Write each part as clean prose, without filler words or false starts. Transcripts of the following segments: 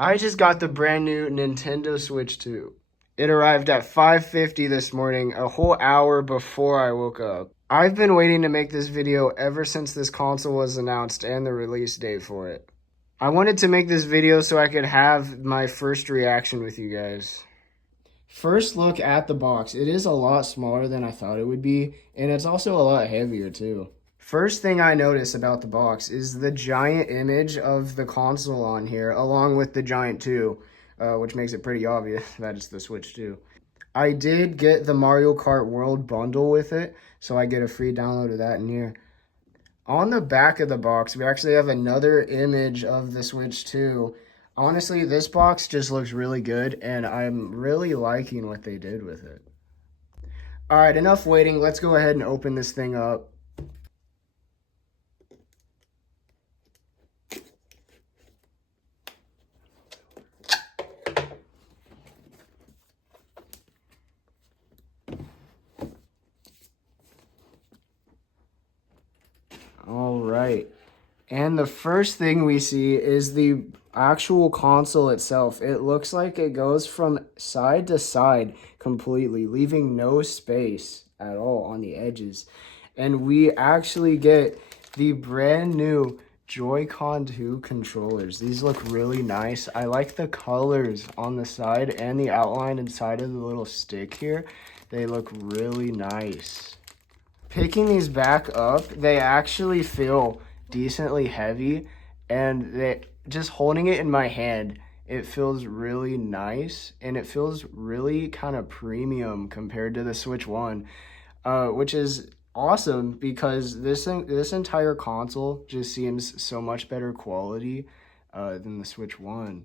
I just got the brand new Nintendo Switch 2. It arrived at 5:50 this morning, a whole hour before I woke up. I've been waiting to make this video ever since this console was announced and the release date for it. I wanted to make this video so I could have my first reaction with you guys. First look at the box. It is a lot smaller than I thought it would be, and it's also a lot heavier too. First thing I notice about the box is the giant image of the console on here, along with the Giant 2, which makes it pretty obvious that it's the Switch 2. I did get the Mario Kart World bundle with it, so I get a free download of that in here. On the back of the box, we actually have another image of the Switch 2. Honestly, this box just looks really good, and I'm really liking what they did with it. All right, enough waiting. Let's go ahead and open this thing up. All right. And the first thing we see is the actual console itself. It looks like it goes from side to side completely, leaving no space at all on the edges. And we actually get the brand new Joy-Con 2 controllers. These look really nice. I like the colors on the side and the outline inside of the little stick here. They look really nice. Picking these back up, they actually feel decently heavy, and they just holding it in my hand, it feels really nice, and it feels really kind of premium compared to the Switch 1, which is awesome because this entire console just seems so much better quality than the Switch 1.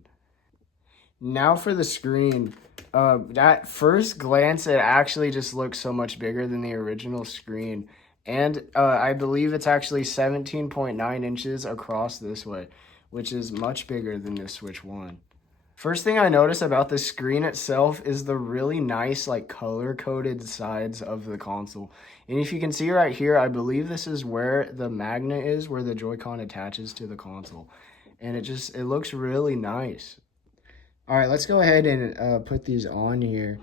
Now for the screen. At first glance, it actually just looks so much bigger than the original screen. And I believe it's actually 17.9 inches across this way, which is much bigger than the Switch 1. First thing I notice about the screen itself is the really nice, like, color-coded sides of the console. And if you can see right here, I believe this is where the magnet is, where the Joy-Con attaches to the console. And it looks really nice. All right, let's go ahead and put these on here.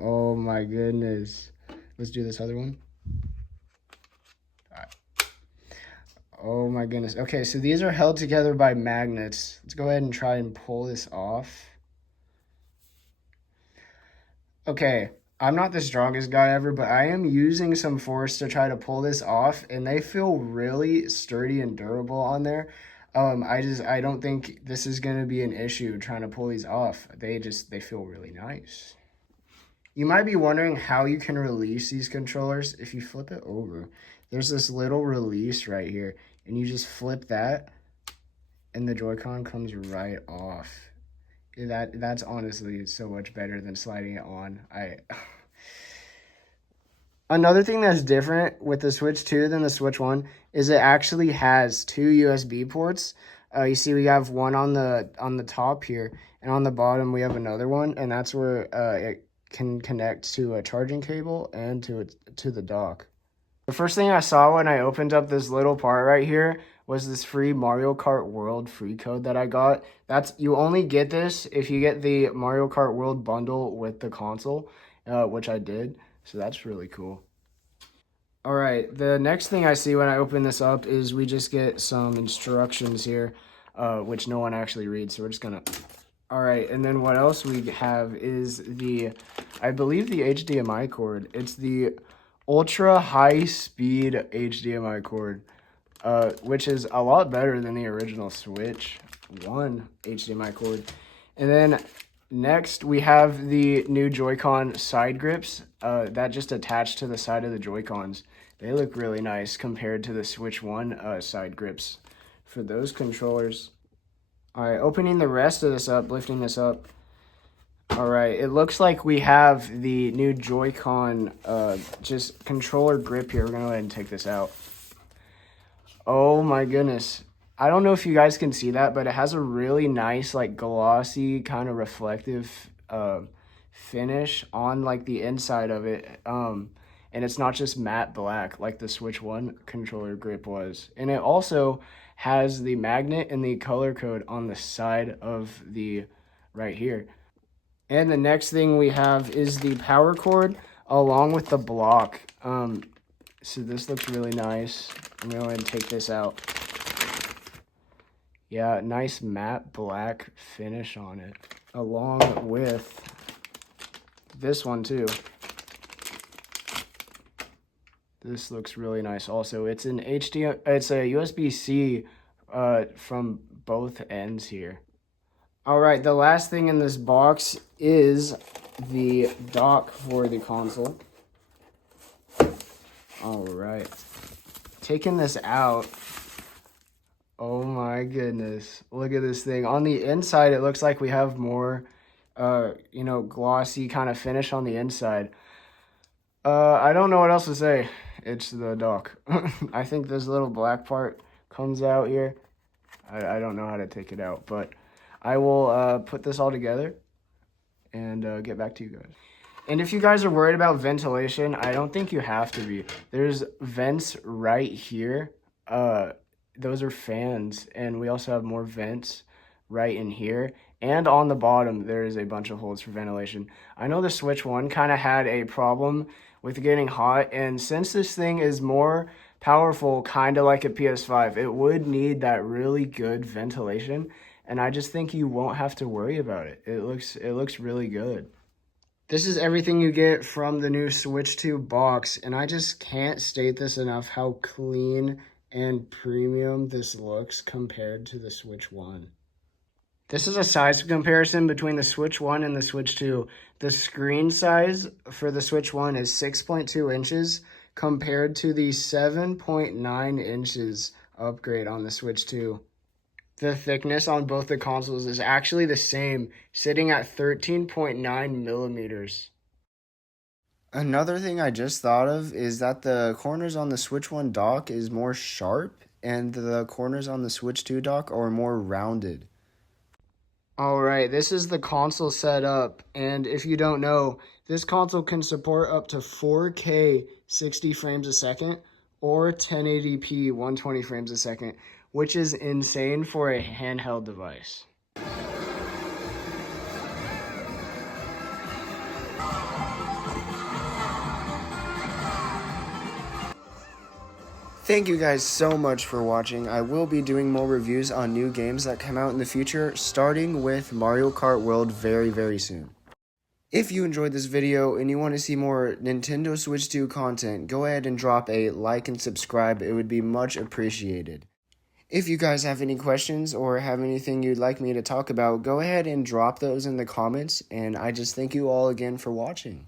Oh my goodness. Let's do this other one. All right. Oh my goodness. Okay, so these are held together by magnets. Let's go ahead and try and pull this off. Okay, I'm not the strongest guy ever, but I am using some force to try to pull this off, and they feel really sturdy and durable on there. I don't think this is gonna be an issue trying to pull these off. They feel really nice. You might be wondering how you can release these controllers. If you flip it over, there's this little release right here, and you just flip that, and the Joy-Con comes right off. That's honestly so much better than sliding it on. Another thing that's different with the Switch 2 than the Switch 1 is it actually has two USB ports. You see we have one on the top here, and on the bottom we have another one, and that's where it can connect to a charging cable and to the dock. The first thing I saw when I opened up this little part right here was this free Mario Kart World free code that I got. You only get this if you get the Mario Kart World bundle with the console, which I did. So that's really cool. All right, the next thing I see when I open this up is we just get some instructions here, which no one actually reads. So we're just gonna. All right, and then what else we have is I believe the HDMI cord. It's the ultra high speed HDMI cord, which is a lot better than the original Switch 1 HDMI cord. And then next, we have the new Joy-Con side grips that just attach to the side of the Joy-Cons. They look really nice compared to the Switch 1 side grips for those controllers. All right, opening the rest of this up, lifting this up. All right, it looks like we have the new Joy-Con just controller grip here. We're going to go ahead and take this out. Oh my goodness. I don't know if you guys can see that, but it has a really nice, like, glossy, kind of reflective finish on, like, the inside of it. And it's not just matte black like the Switch 1 controller grip was. And it also has the magnet and the color code on the side of the right here. And the next thing we have is the power cord along with the block. So this looks really nice. I'm going to go ahead and take this out. Yeah, nice matte black finish on it, along with this one too. This looks really nice also. It's an it's a USB-C from both ends here. All right, the last thing in this box is the dock for the console. All right, taking this out. Oh my goodness, look at this thing. On the inside, it looks like we have more, glossy kind of finish on the inside. I don't know what else to say. It's the dock. I think this little black part comes out here. I don't know how to take it out, but I will put this all together and get back to you guys. And if you guys are worried about ventilation, I don't think you have to be. There's vents right here. Those are fans, and we also have more vents right in here. And on the bottom, there is a bunch of holes for ventilation. I know the Switch 1 kind of had a problem with getting hot, and since this thing is more powerful, kind of like a PS5, it would need that really good ventilation, and I just think you won't have to worry about it. It looks really good. This is everything you get from the new Switch 2 box, and I just can't state this enough how clean and premium this looks compared to the Switch 1. This is a size comparison between the Switch 1 and the Switch 2. The screen size for the Switch 1 is 6.2 inches compared to the 7.9 inches upgrade on the Switch 2. The thickness on both the consoles is actually the same, sitting at 13.9 millimeters. Another thing I just thought of is that the corners on the Switch 1 dock is more sharp, and the corners on the Switch 2 dock are more rounded. Alright, this is the console setup, and if you don't know, this console can support up to 4K 60 frames a second or 1080p 120 frames a second, which is insane for a handheld device. Thank you guys so much for watching. I will be doing more reviews on new games that come out in the future, starting with Mario Kart World very, very soon. If you enjoyed this video and you want to see more Nintendo Switch 2 content, go ahead and drop a like and subscribe. It would be much appreciated. If you guys have any questions or have anything you'd like me to talk about, go ahead and drop those in the comments, and I just thank you all again for watching.